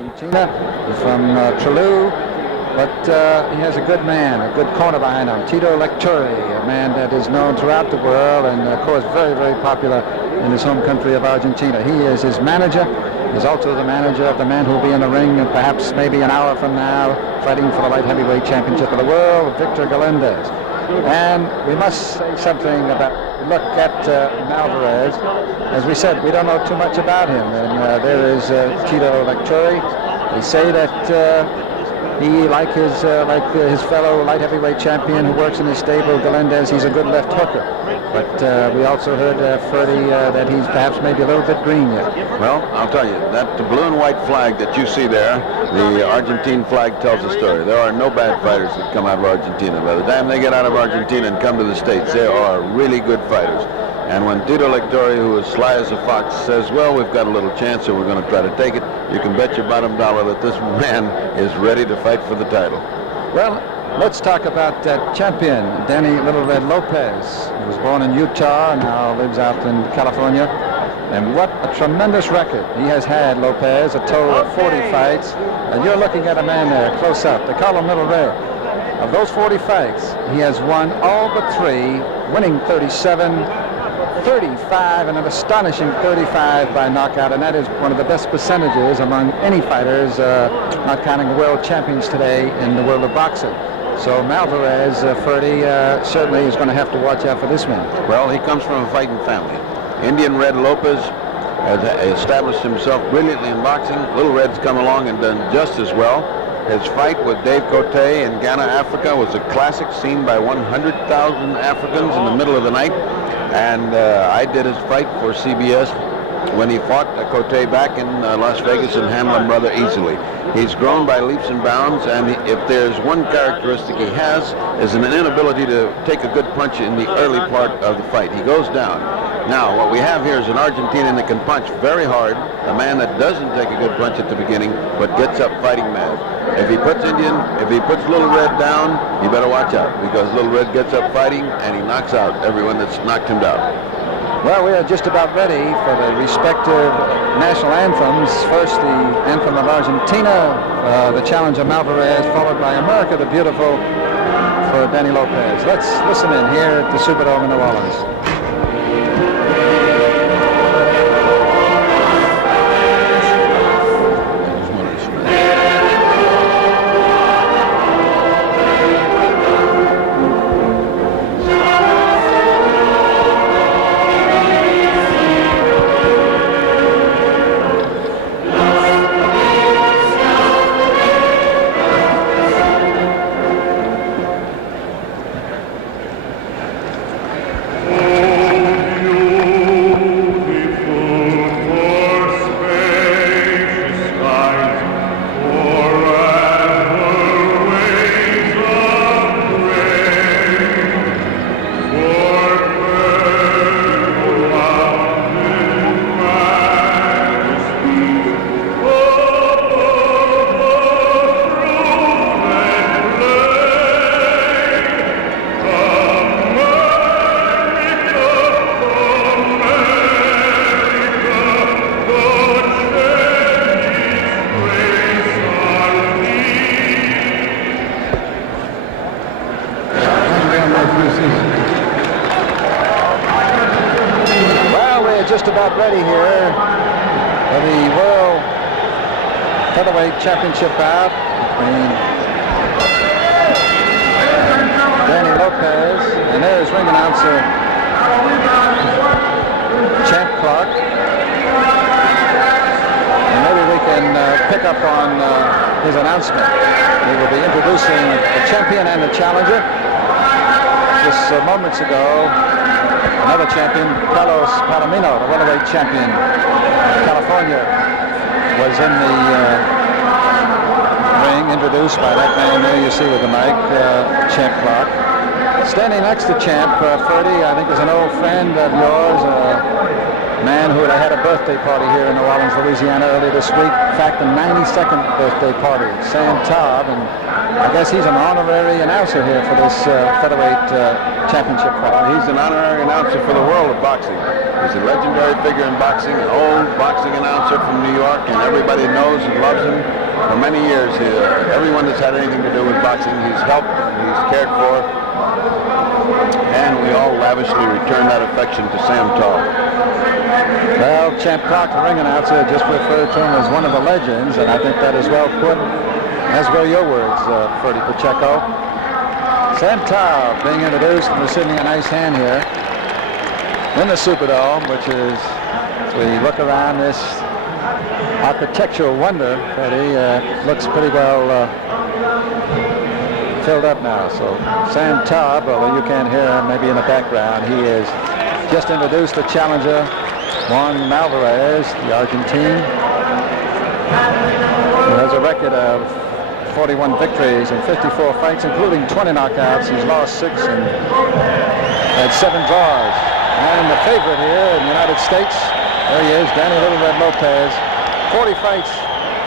Argentina. He's from Trelew, but he has a good man, a good corner behind him. Tito Lecturi, a man that is known throughout the world and, of course, very, very popular in his home country of Argentina. He is his manager. He's also the manager of the man who will be in the ring perhaps maybe an hour from now fighting for the light heavyweight championship of the world, Victor Galindez. And we must say something about, look at Malvarez. As we said, we don't know too much about him. And there is Tito Lecturi. They say that he, like his fellow light heavyweight champion who works in his stable, Galindez, he's a good left hooker. But we also heard Ferdy that he's perhaps maybe a little bit green yet. Well, I'll tell you, that the blue and white flag that you see there, the Argentine flag tells a story. There are no bad fighters that come out of Argentina. By the time they get out of Argentina and come to the States, they are really good fighters. And when Tito Lecturi, who is sly as a fox, says, well, we've got a little chance and we're going to try to take it, you can bet your bottom dollar that this man is ready to fight for the title. Well, let's talk about that champion, Danny Little Red Lopez. He was born in Utah and now lives out in California. And what a tremendous record he has had, Lopez, a total of 40 fights. And you're looking at a man there, close up. They call him Little Red. Of those 40 fights, he has won all but 3, winning 37, 35, and an astonishing 35 by knockout, and that is one of the best percentages among any fighters, not counting world champions today in the world of boxing. So Malvarez, Ferdy, certainly is going to have to watch out for this man. Well, he comes from a fighting family. Indian Red Lopez has established himself brilliantly in boxing. Little Red's come along and done just as well. His fight with Dave Cote in Ghana, Africa was a classic seen by 100,000 Africans in the middle of the night. And I did his fight for CBS when he fought Cote back in Las Vegas and handled him rather easily. He's grown by leaps and bounds, and if there's one characteristic he has is an inability to take a good punch in the early part of the fight. He goes down. Now, what we have here is an Argentinian that can punch very hard, a man that doesn't take a good punch at the beginning, but gets up fighting mad. If he puts Little Red down, you better watch out, because Little Red gets up fighting and he knocks out everyone that's knocked him down. Well, we are just about ready for the respective national anthems. First, the anthem of Argentina, the challenge of Malvarez, followed by America the Beautiful for Danny Lopez. Let's listen in here at the Superdome in New Orleans. Well, we're just about ready here for the World Featherweight Championship bout between Danny Lopez, and there's ring announcer Champ Clark. And maybe we can pick up on his announcement. He will be introducing the champion and the challenger. Just moments ago, another champion, Carlos Palomino, the welterweight champion of California, was in the ring, introduced by that man there you see with the mic, Champ Clark. Standing next to Champ, Ferdy, I think is an old friend of yours, man who had a birthday party here in New Orleans, Louisiana earlier this week. In fact, the 92nd birthday party. Sam Taub, and I guess he's an honorary announcer here for this featherweight championship fight. He's an honorary announcer for the world of boxing. He's a legendary figure in boxing, an old boxing announcer from New York, and everybody knows and loves him for many years. Everyone that's had anything to do with boxing, he's helped, he's cared for, and we all lavishly return that affection to Sam Taub. Well, Champ Clark, the ring announcer, just referred to him as one of the legends, and I think that is well put, as were your words, Ferdy Pacheco. Sam Taub being introduced and receiving a nice hand here in the Superdome, which is, as we look around this architectural wonder, Ferdy, looks pretty well filled up now. So Sam Taub, although you can't hear him maybe in the background, he is just introduced the challenger, Juan Malvarez, the Argentine, who has a record of 41 victories and 54 fights, including 20 knockouts. He's lost 6 and had 7 draws. And the favorite here in the United States, there he is, Danny Little Red Lopez, 40 fights,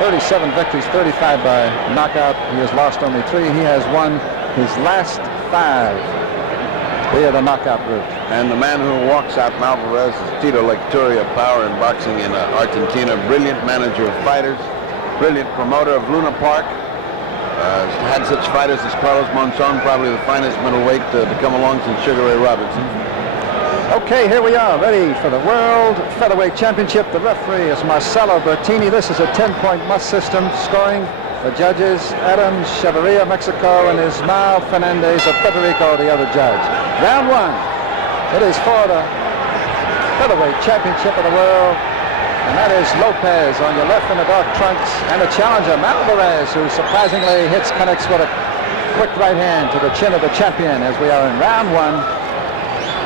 37 victories, 35 by knockout. He has lost only 3. He has won his last 5 via the knockout route. And the man who walks out Malvarez is Tito Lecturia, power in boxing in Argentina, brilliant manager of fighters, brilliant promoter of Luna Park. Had such fighters as Carlos Monzon, probably the finest middleweight to come along since Sugar Ray Robinson. Okay, here we are, ready for the World Featherweight Championship. The referee is Marcelo Bertini. This is a 10-point must system scoring. The judges, Adam Chavarria, Mexico, and Ismael Fernandez of Puerto Rico, the other judge. Round 1. It is for the Featherweight Championship of the world. And that is Lopez on your left in the dark trunks, and the challenger, Malvarez, who surprisingly connects with a quick right hand to the chin of the champion as we are in round 1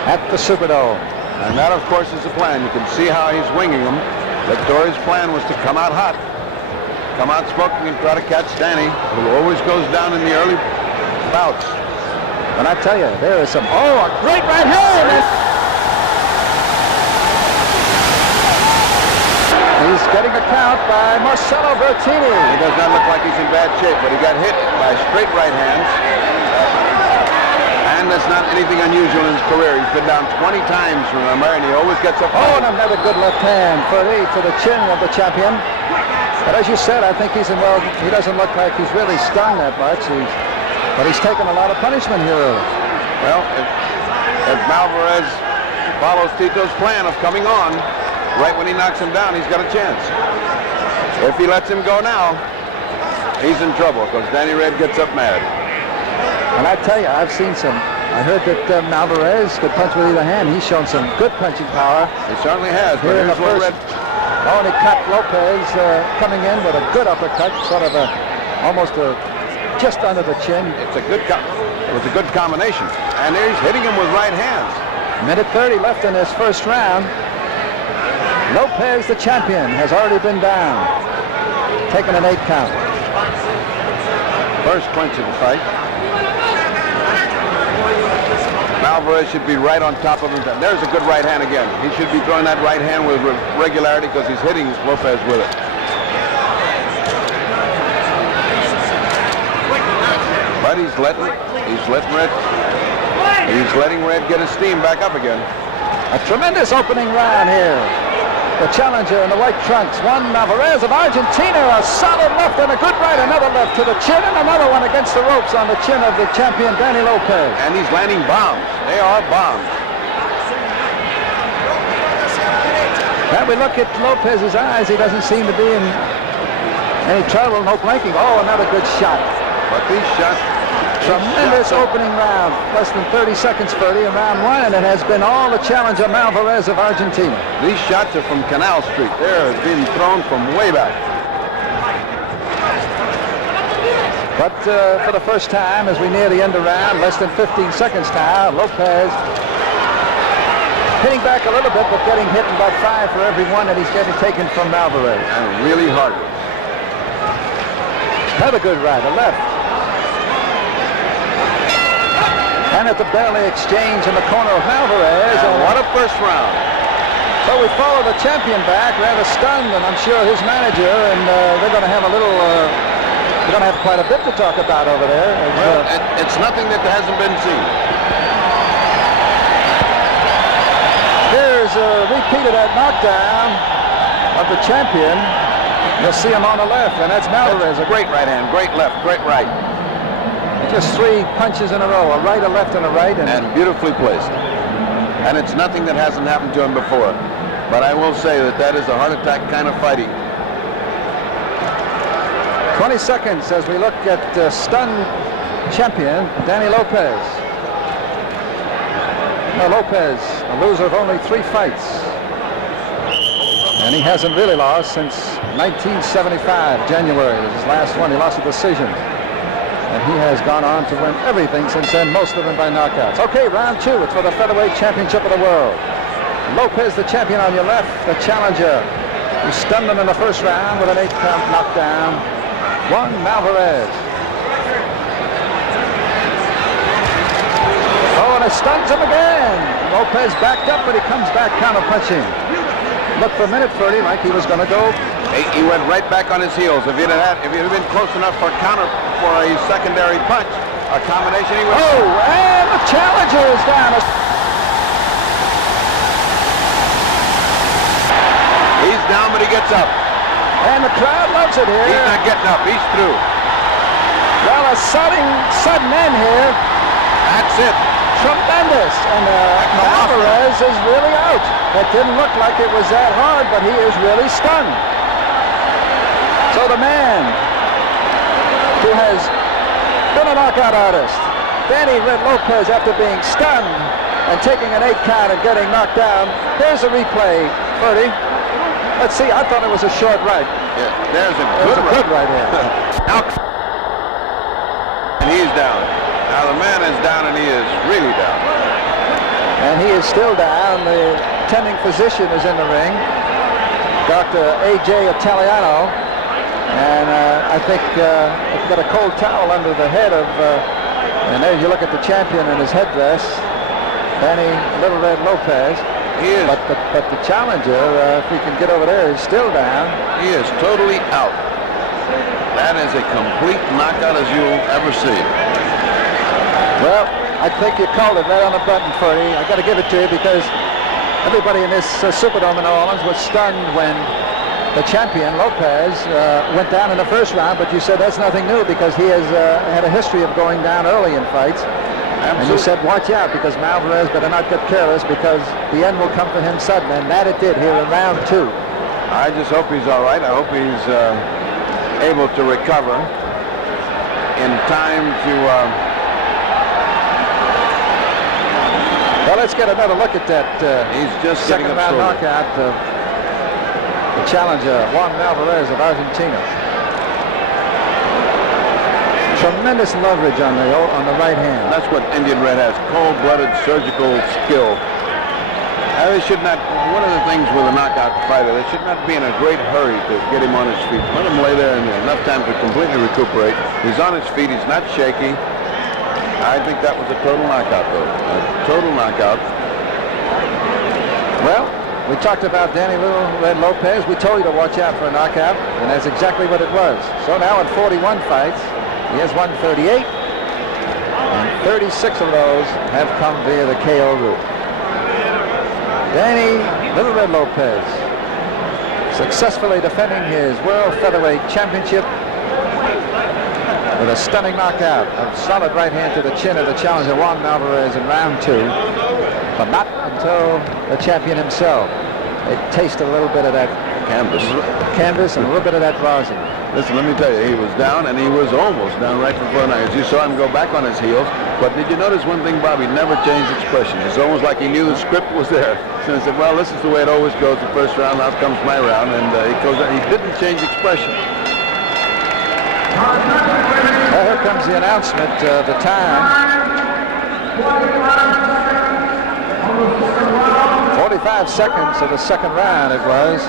at the Superdome. And that, of course, is the plan. You can see how he's winging them. Lectoria's plan was to come out hot, come out smoking, and try to catch Danny, who always goes down in the early bouts. And I tell you, there is some, a great right hand! He's getting a count by Marcelo Bertini. He does not look like he's in bad shape, but he got hit by straight right hands. And that's not anything unusual in his career. He's been down 20 times, remember, and he always gets up. And another good left hand for to the chin of the champion. But as you said, I think he doesn't look like he's really stung that much. But he's taken a lot of punishment here early. Well, if Malvarez follows Tito's plan of coming on, right when he knocks him down, he's got a chance. If he lets him go now, he's in trouble because Danny Red gets up mad. And I tell you, I heard that Malvarez could punch with either hand. He's shown some good punching power. He certainly has. Here in the first. And he cut Lopez coming in with a good uppercut, sort of almost just under the chin. It was a good combination. And there he's hitting him with right hands. Minute 30 left in this first round. Lopez, the champion, has already been down, taking an 8 count. First clinch of the fight. Malvarez should be right on top of him. There's a good right hand again. He should be throwing that right hand with regularity because he's hitting Lopez with it. But he's letting Red get his steam back up again. A tremendous opening round here. The challenger in the white trunks, Juan Malvarez of Argentina, a solid left and a good right, another left to the chin, and another one against the ropes on the chin of the champion, Danny Lopez. And he's landing bombs. They are bombs. Now we look at Lopez's eyes. He doesn't seem to be in any trouble, no blinking. Another good shot. But these shots... Tremendous opening round. Less than 30 seconds, Ferdy, in round 1, and it has been all the challenger Malvarez of Argentina. These shots are from Canal Street. They're being thrown from way back. But for the first time, as we near the end of round, less than 15 seconds now, Lopez hitting back a little bit, but getting hit about 5 for every one that he's getting taken from Malvarez. And really hard. Another good right, a left. And at the belly exchange in the corner of Malvarez. And what a first round. So we follow the champion back, rather stunned, and I'm sure his manager, and they're going to have a little, they're going to have quite a bit to talk about over there. Well, it's nothing that hasn't been seen. Here's a repeat of that knockdown of the champion. You'll see him on the left, and that's Malvarez. A great right hand, great left, great right. Just 3 punches in a row, a right, a left, and a right. And beautifully placed. And it's nothing that hasn't happened to him before. But I will say that that is a heart attack kind of fighting. 20 seconds as we look at stunned champion Danny Lopez. Now Lopez, a loser of only 3 fights. And he hasn't really lost since 1975, January. It was his last one. He lost a decision. And he has gone on to win everything since then, most of them by knockouts. Okay, round 2. It's for the Featherweight Championship of the World. Lopez, the champion on your left, the challenger, who stunned him in the first round with an 8-count knockdown, Juan Malvarez. Oh, and it stuns him again. Lopez backed up, but he comes back counter-punching. Looked for a minute 30 like he was going to go. He went right back on his heels. If he'd been close enough for a secondary punch, a combination, he would. Oh, and the challenger is down. He's down, but he gets up. And the crowd loves it here. He's not getting up. He's through. Well, a sudden end here. That's it. Tremendous. And Malvarez is really out. It didn't look like it was that hard, but he is really stunned. So the man who has been a knockout artist, Danny Red Lopez, after being stunned and taking an 8-count and getting knocked down. Here's a replay, Ferdy. Let's see, I thought it was a short right. Yeah, there's a good right here. And he's down. Now the man is down, and he is really down. And he is still down. The attending physician is in the ring, Dr. A.J. Italiano. And I think he's got a cold towel under the head of, and there you look at the champion in his headdress, Danny Little Red Lopez. He is. But the challenger, if we can get over there, is still down. He is totally out. That is a complete knockout as you'll ever see. Well, I think you called it right on the button, Ferdy. I got to give it to you because everybody in this Superdome in New Orleans was stunned when the champion, Lopez, went down in the first round, but you said that's nothing new because he has had a history of going down early in fights. Absolutely. And you said, watch out, because Malvarez better not get careless because the end will come for him sudden, and that it did here in round 2. I just hope he's all right. I hope he's able to recover in time to... Well, let's get another look at that he's just second round knockout of the challenger, Juan Malvarez of Argentina. Tremendous leverage on the right hand. That's what Indian Red has, cold-blooded surgical skill. They should not, one of the things with a knockout fighter, they should not be in a great hurry to get him on his feet. Let him lay there and enough time to completely recuperate. He's on his feet, he's not shaky. I think that was a total knockout, though. A total knockout. Well, we talked about Danny Little Red Lopez. We told you to watch out for a knockout, and that's exactly what it was. So now in 41 fights, he has won 38, and 36 of those have come via the KO route. Danny Little Red Lopez successfully defending his World Featherweight Championship with a stunning knockout of solid right hand to the chin of the challenger Juan Malvarez in round 2, but not until the champion himself. They tasted a little bit of that canvas and a little bit of that rosin. Listen, let me tell you, he was down, and he was almost down right before the night. You saw him go back on his heels, but did you notice one thing, Bob? He never changed expression. It's almost like he knew the script was there. So he said, well, this is the way it always goes. The first round, now comes my round, and he didn't change expression. Well, here comes the announcement of the time. 45 seconds of the second round it was.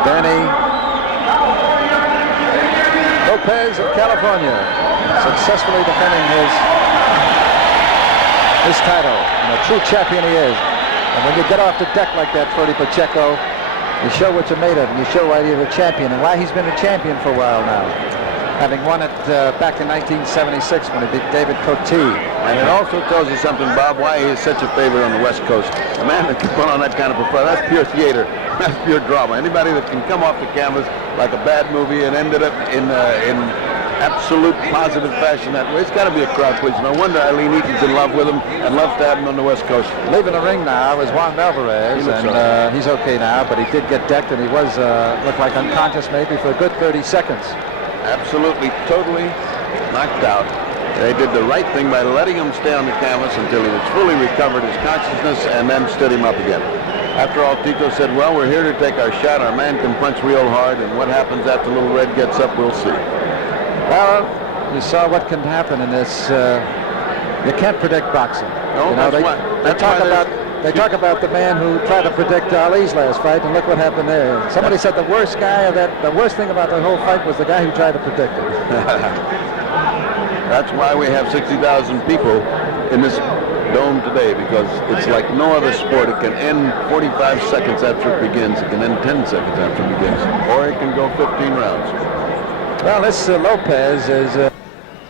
Danny Lopez of California successfully defending his his title. And a true champion he is. And when you get off the deck like that, Freddie Pacheco, you show what you're made of, and you show why you're a champion and why he's been a champion for a while now, having won it back in 1976 when he beat David Cote. And it also tells you something, Bob, why he is such a favorite on the West Coast. A man that can put on that kind of performance, that's pure theater. That's pure drama. Anybody that can come off the canvas like a bad movie and ended up in absolute positive fashion that way, it's got to be a crowd pleaser. No wonder Eileen Eaton's in love with him and loves to have him on the West Coast. Leaving the ring now is Juan Malvarez, and he's okay now, but he did get decked, and he was looked like unconscious maybe for a good 30 seconds. Absolutely, totally knocked out. They did the right thing by letting him stay on the canvas until he was fully recovered his consciousness and then stood him up again. After all, Tito said, well, we're here to take our shot. Our man can punch real hard, and what happens after Little Red gets up, we'll see. Well, you saw what can happen in this. You can't predict boxing. No, you know, they talk about the man who tried to predict Ali's last fight, and look what happened there. Somebody said the worst thing about the whole fight was the guy who tried to predict it. That's why we have 60,000 people in this dome today, because it's like no other sport. It can end 45 seconds after it begins. It can end 10 seconds after it begins. Or it can go 15 rounds. Well, this Lopez is...